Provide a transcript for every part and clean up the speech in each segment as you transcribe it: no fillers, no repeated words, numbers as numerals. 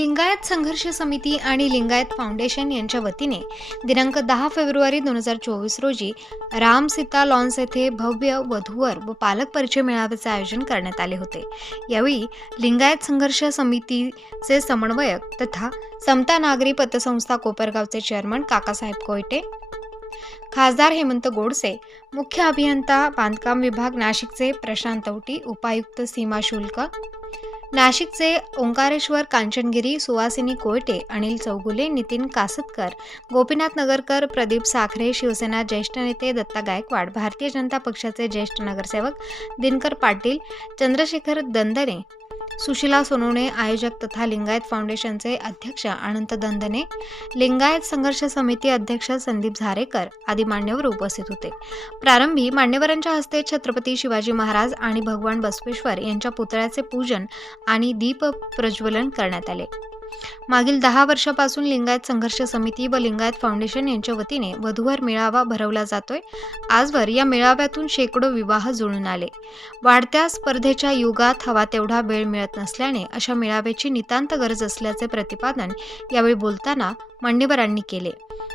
लिंगायत संघर्ष समिती आणि लिंगायत फाउंडेशन यांच्या वतीने दिनांक 10 फेब्रुवारी 2024 रोजी राम सीता लॉन्स येथे भव्य वधूवर व पालक परिचय मेळाव्याचे आयोजन करण्यात आले होते। यावेळी लिंगायत संघर्ष समितीचे समन्वयक तथा समता नागरी पतसंस्था कोपरगावचे चेअरमन काकासाहेब कोयटे, खासदार हेमंत गोडसे, मुख्य अभियंता बांधकाम विभाग नाशिकचे प्रशांत तवटी, उपायुक्त सीमा शुल्क नाशिकचे ओंकारेश्वर कांचनगिरी, सुवासिनी कोयटे, अनिल चौगुले, नितीन कासतकर, गोपीनाथ नगरकर, प्रदीप साखरे, शिवसेना ज्येष्ठ नेते दत्ता गायकवाड, भारतीय जनता पक्षाचे ज्येष्ठ नगरसेवक दिनकर पाटील, चंद्रशेखर दंदने, सुशीला सोनवणे, आयोजक तथा लिंगायत फाउंडेशनचे अध्यक्ष अनंत दंदने, लिंगायत संघर्ष समिती अध्यक्ष संदीप झारेकर आदी मान्यवर उपस्थित होते। प्रारंभी मान्यवरांच्या हस्ते छत्रपती शिवाजी महाराज आणि भगवान बसवेश्वर यांच्या पुतळ्याचे पूजन आणि दीप प्रज्वलन करण्यात आले। मागील 10 वर्षापासून लिंगायत संघर्ष समिती व लिंगायत फाउंडेशन यांच्या वतीने वधूवर मेळावा भरवला जातोय। आजवर या मेळाव्यातून शेकडो विवाह जुळून आले। वाढत्या स्पर्धेच्या युगात हवा तेवढा वेळ मिळत नसल्याने अशा मेळाव्याची नितांत गरज असल्याचे प्रतिपादन यावेळी बोलताना मान्यवरांनी केले।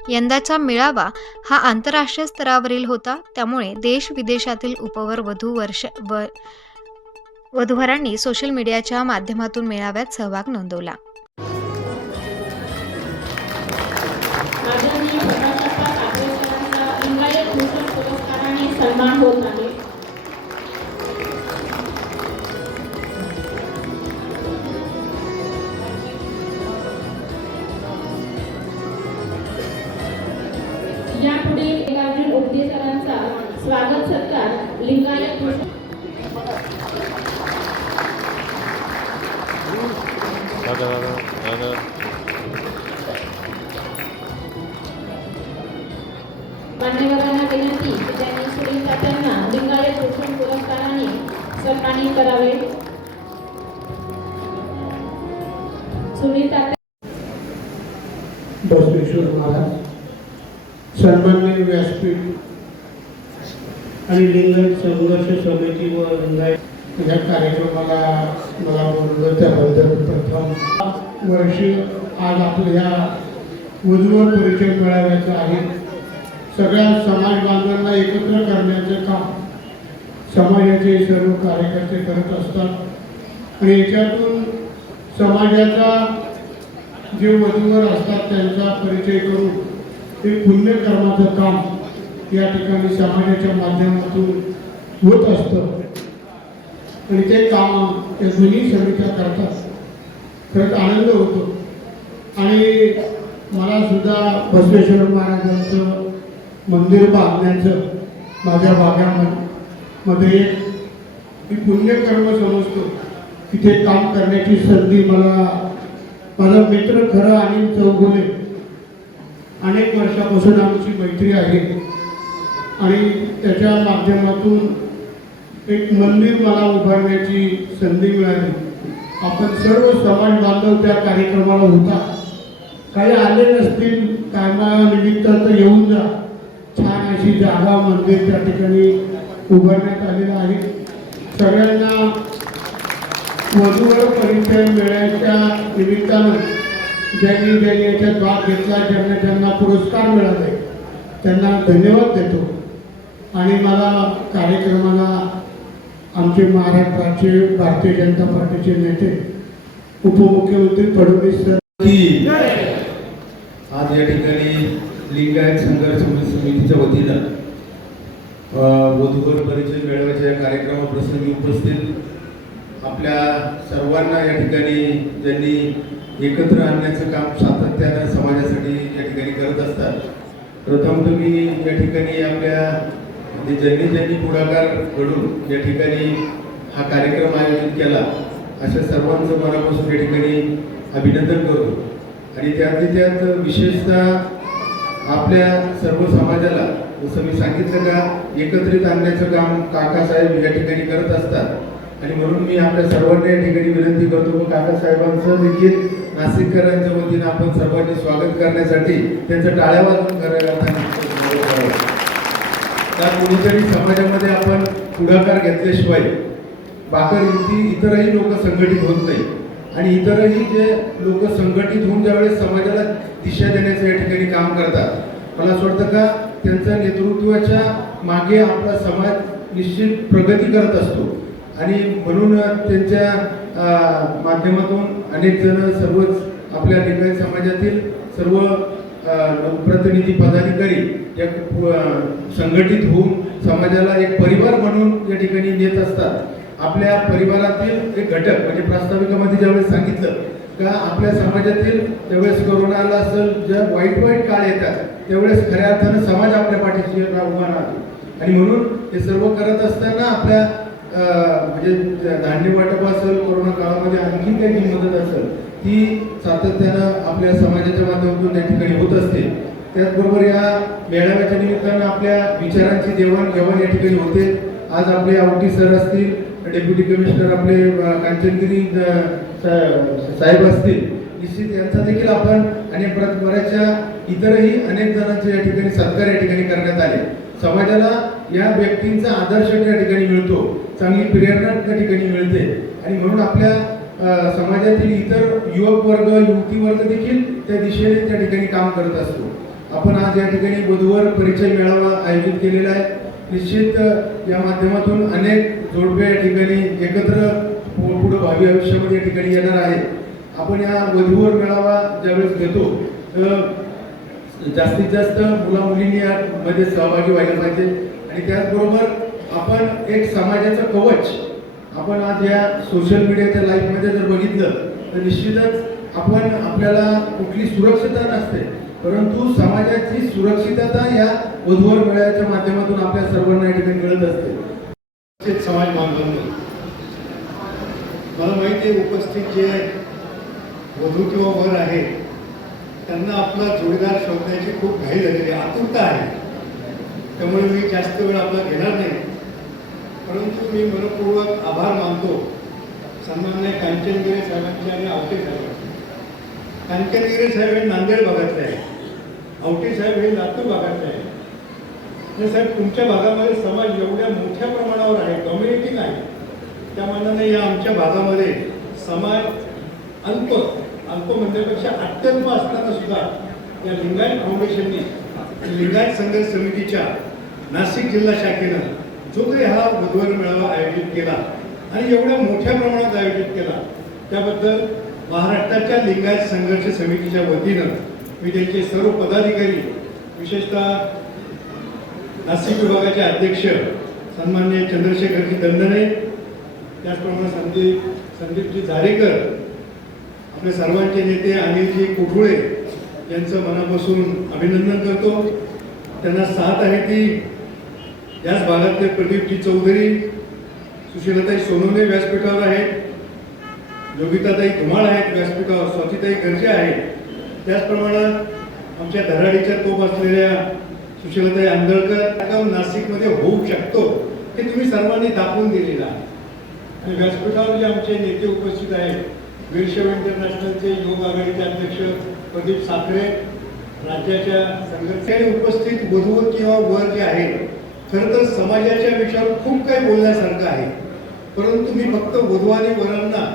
यंदाचा मेळावा हा आंतरराष्ट्रीय स्तरावरील होता, त्यामुळे देश विदेशातील उपवर वधूवरांनी सोशल मीडियाच्या माध्यमातून मेळाव्यात सहभाग नोंदवला। आदरणीय प्रकाशप्पा कात्रेकरांचा लिंगायत भूषण पुरस्काराने सन्मान होत आहे। यापुढे अर्जुन उपदे सरांचा स्वागत सत्कार लिंगायत भूषण मान्यवरांना विनंती की त्यांनी सुनील तात्यांना लिंगायत भूषण पुरस्काराने सन्मानित करावे। सुनील तात्या बसवेश्वर महाराज, सन्माननीय व्यासपीठ आणि लिंगायत संघर्ष समिती व लिंगायत या कार्यक्रमाला मला बोलवलं त्याबद्दल प्रथम वर्षी आज आपल्या वधूवर परिचय मेळाव्याचा आहे। सगळ्या समाज बांधवांना एकत्र करण्याचं काम समाजाचे सर्व कार्यकर्ते करत असतात आणि याच्यातून समाजाचा जे वधूवर असतात त्यांचा परिचय करून एक पुण्यकर्माचं काम या ठिकाणी समाजाच्या माध्यमातून होत असतं आणि ते काम या दोन्ही समित्या करतात। खरंच आनंद होतो आणि मला सुद्धा बसवेश्वर महाराजांचं मंदिर बांधण्याचं माझ्या भागामध्ये मी पुण्यकर्म समजतो की ते काम करण्याची संधी मला माझा मित्र खरं अनिल चौगुले अनेक वर्षापासून आमची मैत्री आहे आणि त्याच्या माध्यमातून एक मंदिर मला उभारण्याची संधी मिळाली। आपण सर्व समाज बांधव त्या कार्यक्रमाला होता, काही आले नसतील कामानिमित्त तर येऊन जा। छान अशी जागा मंदिर त्या ठिकाणी उभारण्यात आलेलं आहे। सगळ्यांना वधूवर परिचय मेळाव्याच्या निमित्तानं ज्यांनी याच्यात भाग घेतला, ज्यांना पुरस्कार मिळाले त्यांना धन्यवाद देतो आणि मला कार्यक्रमाला आमचे महाराष्ट्राचे भारतीय जनता पार्टीचे नेते उपमुख्यमंत्री फडणवीस सर आज या ठिकाणी लिंगायत संघर्ष समितीच्या वतीनं वधूवर परिचय मेळाव्याच्या कार्यक्रमाप्रसंगी उपस्थित आपल्या सर्वांना या ठिकाणी ज्यांनी एकत्र आणण्याचं काम सातत्यानं समाजासाठी या ठिकाणी करत असतात। प्रथम तुम्ही या ठिकाणी आपल्या ज्यांनी पुढाकार घडून या ठिकाणी हा कार्यक्रम आयोजित केला अशा सर्वांचं मनापासून या ठिकाणी अभिनंदन करतो आणि त्यात विशेषतः आपल्या सर्व समाजाला जसं मी सांगितलं का एकत्रित आणण्याचं काम काकासाहेब या ठिकाणी करत असतात आणि म्हणून मी आपल्या सर्वांना या ठिकाणी विनंती करतो की काकासाहेबांचं देखील नाशिककरांच्या वतीनं आपण सर्वांनी स्वागत करण्यासाठी त्यांचं टाळ्या वाजवून करायला त्या कुठेतरी समाजामध्ये आपण पुढाकार घेतल्याशिवाय बाकी इतरही लोक संघटित होत नाही आणि इतरही जे लोक संघटित होऊन ज्यावेळेस समाजाला दिशा देण्याचं या ठिकाणी काम करतात, मला असं वाटतं का त्यांच्या नेतृत्वाच्या मागे आपला समाज निश्चित प्रगती करत असतो. आणि म्हणून त्यांच्या माध्यमातून अनेक जण सर्वच आपल्या लिंगायत समाजातील सर्व लोकप्रतिनिधी पदाधिकारी या संघटित होऊन समाजाला एक परिवार म्हणून या ठिकाणी नेत असतात. आपल्या परिवारातील एक घटक म्हणजे प्रास्ताविकामध्ये ज्यावेळेस सांगितलं का आपल्या समाजातील ज्यावेळेस कोरोना आला असेल, ज्या वाईट काळ येतात त्यावेळेस खऱ्या अर्थानं समाज आपल्या पाठीशी उभा राहतो. आणि म्हणून हे सर्व करत असताना आपल्या म्हणजे धान्य वाटप असेल, कोरोना काळामध्ये आणखी काही जी मदत असेल ती सातत्यानं आपल्या समाजाच्या माध्यमातून या ठिकाणी होत असते. त्याचबरोबर या मेळाव्याच्या निमित्तानं आपल्या विचारांची देवाणघेवाण या ठिकाणी होते. आज आपले आवटी सर असतील, डेप्युटी कमिशनर आपले कांचनगिरी साहेब असतील, निश्चित यांचा देखील आपण आणि बऱ्याचशा इतरही अनेक जणांचे या ठिकाणी सत्कार या ठिकाणी करण्यात आले. समाजाला या व्यक्तींचा आदर्श त्या ठिकाणी मिळतो, चांगली प्रेरणा त्या ठिकाणी मिळते. आणि म्हणून आपल्या समाजातील इतर युवक वर्ग, युवती वर्ग देखील त्या दिशेने त्या ठिकाणी काम करत असतो. आपण आज या ठिकाणी वधूवर परिचय मेळावा आयोजित केलेला आहे. निश्चित या माध्यमातून अनेक जोडपे या ठिकाणी एकत्र पुढे भावी आयुष्यामध्ये या ठिकाणी येणार आहे. आपण या वधूवर मेळावा ज्यावेळेस घेतो तर जास्तीत जास्त मुला-मुलींनी यामध्ये सहभागी व्हायला पाहिजे. आणि त्याचबरोबर आपण एक समाजाचं कवच, आपण आज या सोशल मीडियाच्या लाईफमध्ये जर बघितलं तर निश्चितच आपण आपल्याला कुठली सुरक्षितता नसते, परंतु समाजाची सुरक्षितता या वधूवर मेळाव्याच्या माध्यमातून आपल्या सर्वांना या ठिकाणी मिळत असते. समाज बांधवांनो, मला माहिती आहे उपस्थित जे वधू किंवा वर आहे त्यांना आपला जोडीदार शोधण्याची खूप घाई झालेली आतुरता आहे. त्यामुळे मी जास्त वेळ आपला घेणार नाही, परंतु मी मनपूर्वक आभार मानतो सन्माननीय कांचनगिरी साहेबांचे आणि आवटे साहेबांचे. कांचनगिरी साहेब हे नांदेड भागातले आहे, आवटे साहेब हे लातूर भागातले आहे. म्हणजे साहेब तुमच्या भागामध्ये समाज एवढ्या मोठ्या प्रमाणावर आहे, डॉमिनेटिंग आहे, त्या मानाने या आमच्या भागामध्ये समाज अल्प म्हणण्यापेक्षा अत्यल्प असताना सुद्धा या लिंगायत फाउंडेशनने लिंगायत संघर्ष समितीच्या नाशिक जिल्हा शाखेनं जो काही हा वधूवर मेळावा आयोजित केला आणि एवढ्या मोठ्या प्रमाणात आयोजित केला त्याबद्दल महाराष्ट्राच्या लिंगायत संघर्ष समितीच्या वतीनं मी त्यांचे सर्व पदाधिकारी, विशेषतः नाशिक विभागाचे अध्यक्ष सन्माननीय चंद्रशेखरजी दंडने, त्याचप्रमाणे संदीपजी झारेकर, आपले सर्वांचे नेते अनिलजी कोठुळे यांचं मनापासून अभिनंदन करतो. त्यांना साथ आहे ती याच भागातले प्रदीपजी चौधरी, सुशीलाताई सोनवणे व्यासपीठावर आहेत, योगिताताई धुमाळ आहेत व्यासपीठावर, स्वातीताई गर्जे आहेत, त्याचप्रमाणे आमच्या धराडीच्या तोप असलेल्या सुशीलाताई आंदळकर नाशिकमध्ये होऊ शकतो हे तुम्ही सर्वांनी दाखवून दिलेलं आहे. आणि व्यासपीठावर जे आमचे नेते उपस्थित आहेत, वीरशैव इंटरनॅशनलचे योग आघाडीचे अध्यक्ष प्रदीप साखरे, राज्याच्या संघटनेने उपस्थित वधू किंवा वर जे आहे, खरं तर समाजाच्या विषयावर खूप काही बोलण्यासारखं आहे. परंतु मी फक्त वधू आणि वरांना,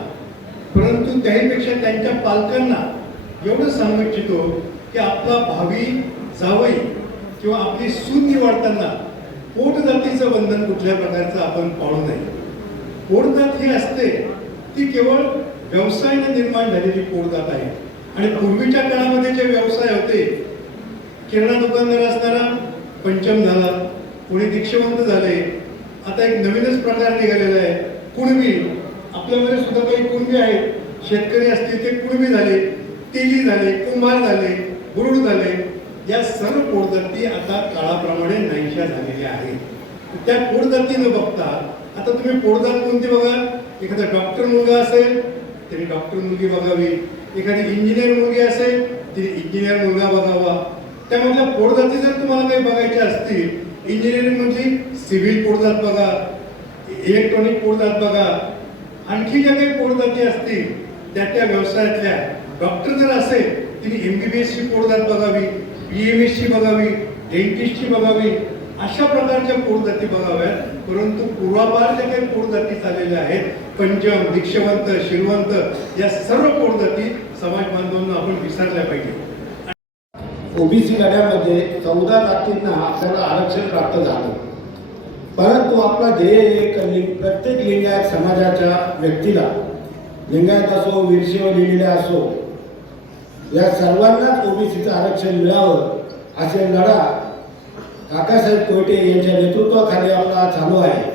परंतु त्याहीपेक्षा त्यांच्या पालकांना एवढं सांगू इच्छितो की आपला भावी जावई किंवा आपली सून निवडताना पोटजातीचं बंधन कुठल्या प्रकारचं आपण पाळू नये. पोटजात ही असते ती केवळ व्यवसायाने निर्माण झालेली पोटजात आहे. आणि पूर्वीच्या काळामध्ये जे व्यवसाय होते, किराणा दुकानदार असणारा पंचम झाला, कोणी दीक्षावंत झाले, आता एक नवीनच प्रकार निघालेला आहे कुणबी. आपल्यामध्ये सुद्धा काही कुणबी आहेत, शेतकरी असतील ते कुणबी झाले, तेली झाले, कुंभार झाले, बुरुड झाले. या सर्व पोटजाती आता काळाप्रमाणे नाहीशा झालेल्या आहेत. त्या पोटजाती न बघता आता तुम्ही पोटजात कोणती बघा, एखादा डॉक्टर मुलगा असेल तरी डॉक्टर मुलगी बघावी, एखादी इंजिनियर मुलगी असेल तरी इंजिनियर मुलगा बघावा. त्यामधल्या पोटजाती जर तुम्हाला काही बघायच्या असतील, इंजिनिअरिंग म्हणजे सिव्हिल पोटजात बघा, इलेक्ट्रॉनिक पोटजात बघा, आणखी ज्या काही पोटजाती असतील त्या व्यवसायातल्या. डॉक्टर जर असेल तिने MBBS ची पोटजात बघावी, BMS ची बघावी, डेंटिस्टची बघावी, अशा प्रकारच्या पोटजाती बघाव्यात. परंतु पूर्वापार ज्या काही पोटजाती चाललेल्या आहेत पंचम, दीक्षावंत, शिरवंत या सर्व पद्धती समाज बांधवांना आपण विसरल्या पाहिजे. ओबीसी लढ्यामध्ये 14 जातींना आपल्याला आरक्षण प्राप्त झालं, परंतु आपला ध्येय एक प्रत्येक लिंगायत समाजाच्या व्यक्तीला, लिंगायत असो, वीरशैव लिहिलेल्या असो, या सर्वांनाच ओबीसीचं आरक्षण मिळावं असे लढा काकासाहेब कोयटे यांच्या नेतृत्वाखाली आपला चालू आहे.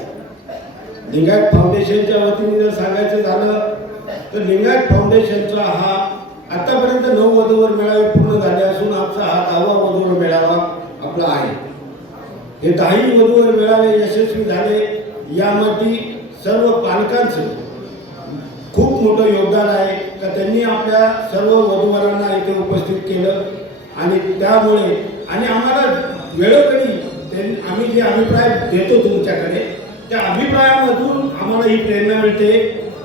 लिंगायत फाउंडेशनच्या वतीने जर सांगायचं झालं तर लिंगायत फाउंडेशनचा हा आतापर्यंत 9 वधूवर मेळावे पूर्ण झाले असून आमचा हा 10वा वधूवर मेळावा आपला आहे. हे 10ही वधूवर मेळावे यशस्वी झाले, यामध्ये सर्व पालकांचं खूप मोठं योगदान आहे का त्यांनी आपल्या सर्व वधूवरांना इथे उपस्थित केलं आणि त्यामुळे आणि आम्हाला वेळोवेळी आम्ही जे अभिप्राय देतो तुमच्याकडे, त्या अभिप्रायामधून आम्हाला ही प्रेरणा मिळते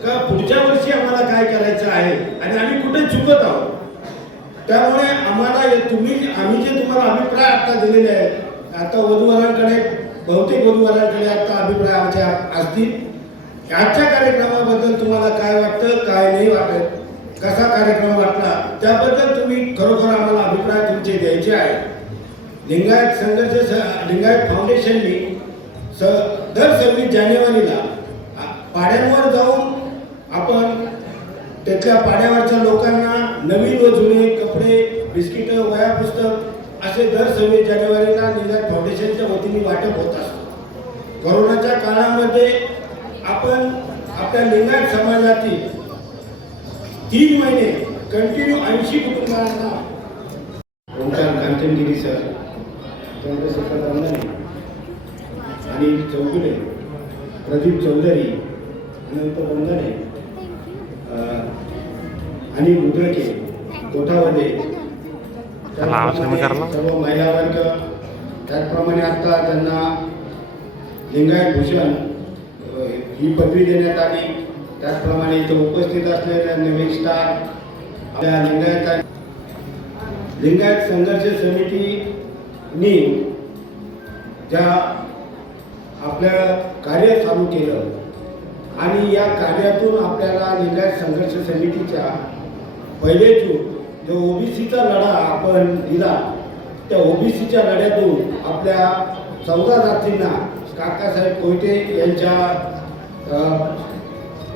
का पुढच्या वर्षी आम्हाला काय करायचं आहे आणि आम्ही कुठे चुकत आहोत. त्यामुळे आम्हाला आम्ही जे तुम्हाला अभिप्राय आता दिलेले आहेत, आता वधूवरांकडे बहुतेक वधूवरांकडे आता अभिप्राय आमच्या असतील. आजच्या कार्यक्रमाबद्दल तुम्हाला काय वाटतं, काय नाही वाटत, कसा कार्यक्रम वाटला त्याबद्दल तुम्ही खरोखर आम्हाला अभिप्राय तुमचे द्यायचे आहे. लिंगायत फाउंडेशननी दर 26 जानेवारीला पाड्यांवर जाऊन आपण त्याच्या पाड्यावरच्या लोकांना नवीन व जुने कपडे, बिस्किटं, वह्या, पुस्तक असे दर 26 जानेवारीला लिंगायत फाउंडेशनच्या वतीने वाटप होत असतं. कोरोनाच्या काळामध्ये आपण आपल्या लिंगायत समाजातील 3 महिने कंटिन्यू 80 कुटुंबांना ओंकार कांचनगिरी सर, चंद्रशेखर रंगाने, अनिल चौगुले, प्रदीप चौधरी, अनंत बंगाने, अनिल मुद्रके, कोठावदे, सर्व महिला वर्ग, त्याचप्रमाणे आता त्यांना लिंगायत भूषण ही पदवी देण्यात आली. त्याचप्रमाणे इथे उपस्थित असलेल्या नवीन स्टार आपल्या लिंगायत संघर्ष समितीनी ज्या आपल्या कार्य चालू केलं आणि या कार्यातून आपल्याला लिंगायत संघर्ष समितीच्या पहिले जो ओबीसीचा लढा आपण दिला, त्या ओबीसीच्या लढ्यातून आपल्या 14 जातींना काकासाहेब कोयटे यांच्या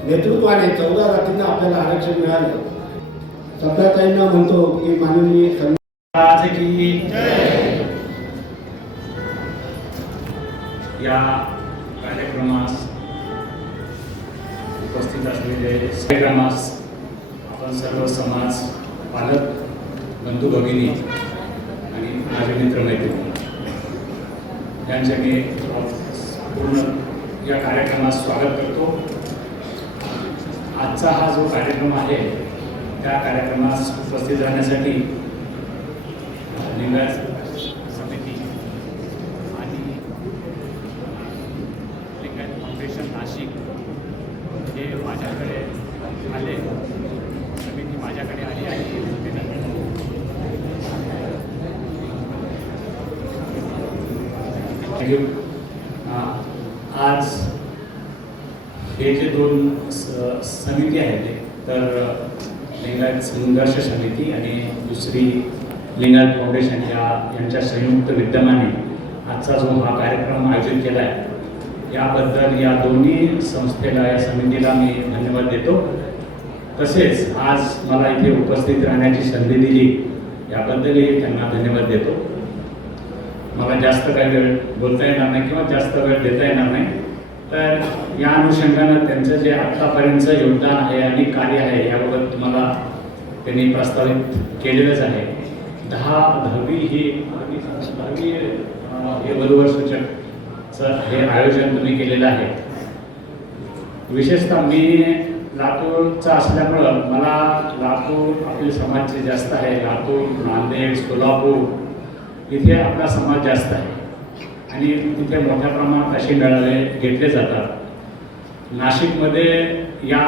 नेतृत्वाने 14 जातींना आपल्याला आरक्षण मिळालं. सप्ताताईंना म्हणतो की माननीय की या कार्यक्रमास उपस्थित असलेले कार्यक्रमास आपण सर्व समाज, पालक, बंधू भगिनी आणि माझे मित्रमैत्रिणी यांचे मी पूर्ण या कार्यक्रमास स्वागत करतो. आजचा हा जो कार्यक्रम आहे त्या कार्यक्रमास उपस्थित राहण्यासाठी लिंगायत समिती आणि लिंगायत फाउंडेशन नाशिक हे माझ्याकडे आले, समिती माझ्याकडे आली आहे. आज हे जे 2 समिती आहेत, तर लिंगायत संघर्ष समिती आणि दुसरी लिंगायत फाउंडेशन यांच्या संयुक्त विद्यमाने आजचा जो हा कार्यक्रम आयोजित केला आहे, याबद्दल या दोन्ही संस्थेला, या समितीला मी धन्यवाद देतो. तसेच आज मला इथे उपस्थित राहण्याची संधी दिली याबद्दलही त्यांना धन्यवाद देतो. मला जास्त काही वेळ बोलता येणार नाही किंवा जास्त वेळ देता येणार नाही, तर या अनुषंगानं त्यांचं जे आत्तापर्यंतचं योगदान आहे आणि कार्य आहे याबाबत तुम्हाला त्यांनी प्रस्तावित केलेलंच आहे. 10वी हे वधूवर सूचकचं हे आयोजन तुम्ही केलेलं आहे. विशेषतः मी लातूरचा असल्यामुळं मला लातूर आपले समाज जे जास्त आहे, लातूर, नांदेड, सोलापूर इथे आपला समाज जास्त आहे आणि तिथे मोठ्या प्रमाणात असे मेळावे घेतले जातात. नाशिकमध्ये या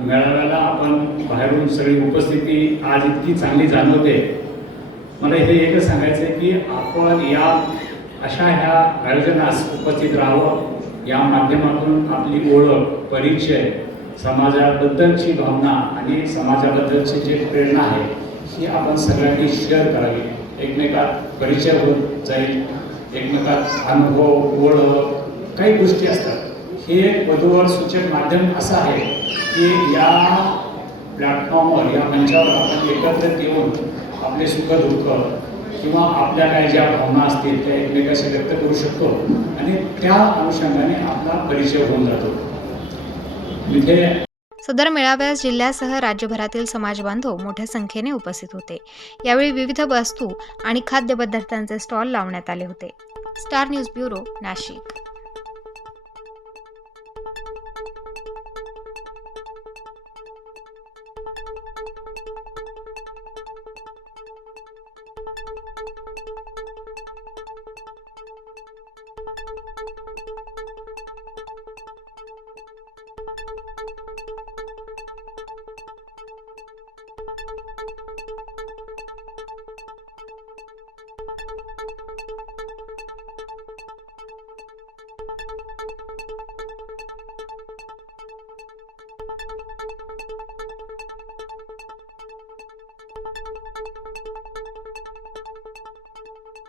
मेळाव्याला आपण बाहेरून सगळी उपस्थिती आज इतकी चांगली जाणवते. मला इथे एकच सांगायचं आहे की आपण या अशा ह्या आयोजनास उपस्थित राहावं, या माध्यमातून आपली ओळख, परिचय समाजाबद्दलची भावना आणि समाजाबद्दलची जी प्रेरणा आहे ही आपण सगळ्यांनी शेअर करावी. एकमेकात परिचय होत जाईल, एकमेकात अनुभव ओळख काही गोष्टी असतात. हे एक वधूवर सूचक माध्यम असं आहे की या प्लॅटफॉर्मवर या मंचावर आपण एकत्रित येऊन आपले सुखदुःख किंवा आपल्या काही ज्या भावना असतील त्या एकमेकाशी व्यक्त करू शकतो आणि त्या अनुषंगाने आपला परिचय होऊन जातो. इथे सदर मेळाव्यास जिल्ह्यासह राज्यभरातील समाज बांधव मोठ्या संख्येने उपस्थित होते. यावेळी विविध वस्तू आणि खाद्यपदार्थांचे स्टॉल लावण्यात आले होते. Star news bureau, Nashik.